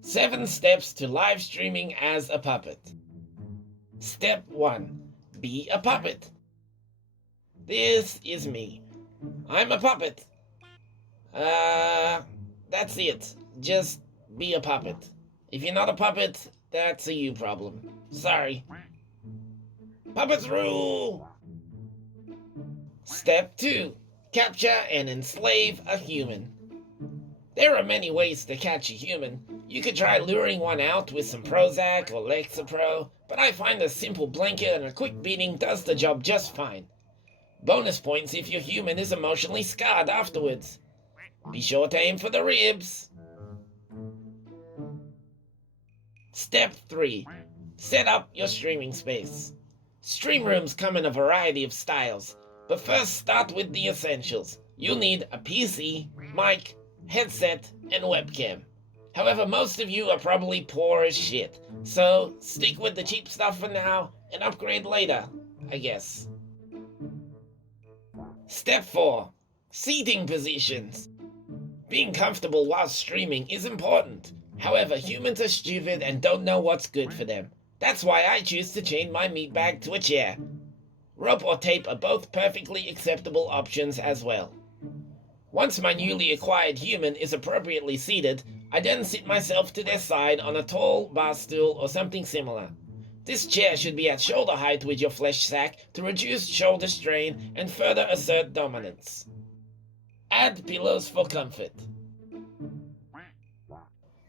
7 steps to live streaming as a puppet. Step 1. Be a puppet. This is me. I'm a puppet. That's it. Just be a puppet. If you're not a puppet, that's a you problem. Sorry. Puppets rule! Step 2. Capture and enslave a human. There are many ways to catch a human. You could try luring one out with some Prozac or Lexapro, but I find a simple blanket and a quick beating does the job just fine. Bonus points if your human is emotionally scarred afterwards. Be sure to aim for the ribs. Step 3. Set up your streaming space. Stream rooms come in a variety of styles, but first start with the essentials. You'll need a PC, mic, headset, and webcam. However, most of you are probably poor as shit, so stick with the cheap stuff for now and upgrade later, I guess. Step 4. Seating positions. Being comfortable while streaming is important. However, humans are stupid and don't know what's good for them. That's why I choose to chain my meat bag to a chair. Rope or tape are both perfectly acceptable options as well. Once my newly acquired human is appropriately seated, I then sit myself to their side on a tall bar stool or something similar. This chair should be at shoulder height with your flesh sack to reduce shoulder strain and further assert dominance. Add pillows for comfort.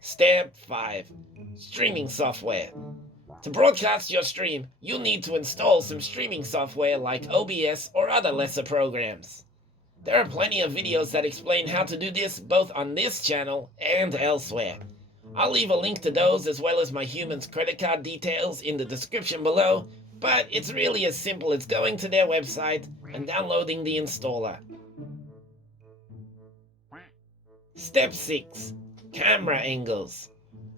Step 5. Streaming software. To broadcast your stream, you'll need to install some streaming software like OBS or other lesser programs. There are plenty of videos that explain how to do this both on this channel and elsewhere. I'll leave a link to those as well as my human's credit card details in the description below, but it's really as simple as going to their website and downloading the installer. Step 6. Camera angles.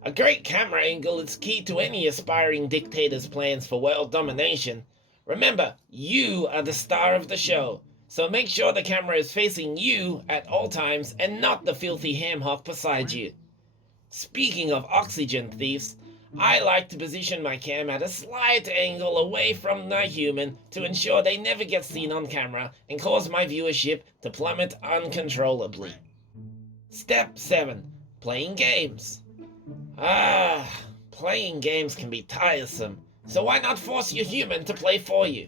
A great camera angle is key to any aspiring dictator's plans for world domination. Remember, you are the star of the show, so make sure the camera is facing you at all times and not the filthy ham hock beside you. Speaking of oxygen thieves, I like to position my cam at a slight angle away from the human to ensure they never get seen on camera and cause my viewership to plummet uncontrollably. Step 7. Playing games. Playing games can be tiresome, so why not force your human to play for you?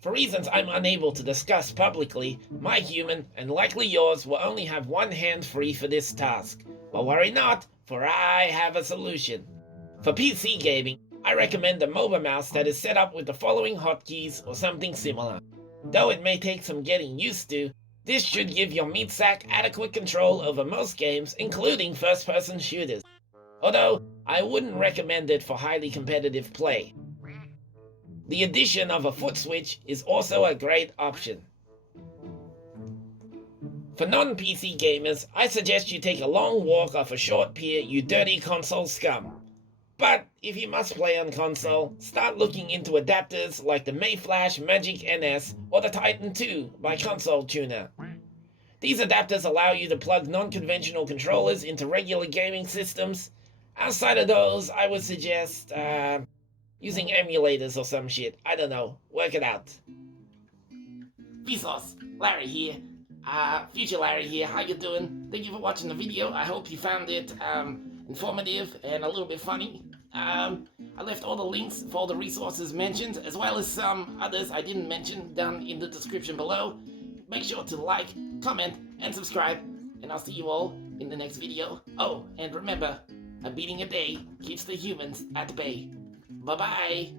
For reasons I'm unable to discuss publicly, my human, and likely yours, will only have one hand free for this task. But worry not, for I have a solution. For PC gaming, I recommend a MOBA mouse that is set up with the following hotkeys or something similar. Though it may take some getting used to, this should give your meat sack adequate control over most games, including first-person shooters. Although, I wouldn't recommend it for highly competitive play. The addition of a foot switch is also a great option. For non-PC gamers, I suggest you take a long walk off a short pier, you dirty console scum. But if you must play on console, start looking into adapters like the Mayflash Magic-NS or the Titan 2 by ConsoleTuner. These adapters allow you to plug non-conventional controllers into regular gaming systems. Outside of those, I would suggest using emulators or some shit. I don't know. Work it out. Vsauce, Larry here. Future Larry here. How you doing? Thank you for watching the video. I hope you found it informative and a little bit funny. I left all the links for all the resources mentioned, as well as some others I didn't mention down in the description below. Make sure to like, comment, and subscribe, and I'll see you all in the next video. Oh, and remember, a beating a day keeps the humans at bay. Bye-bye.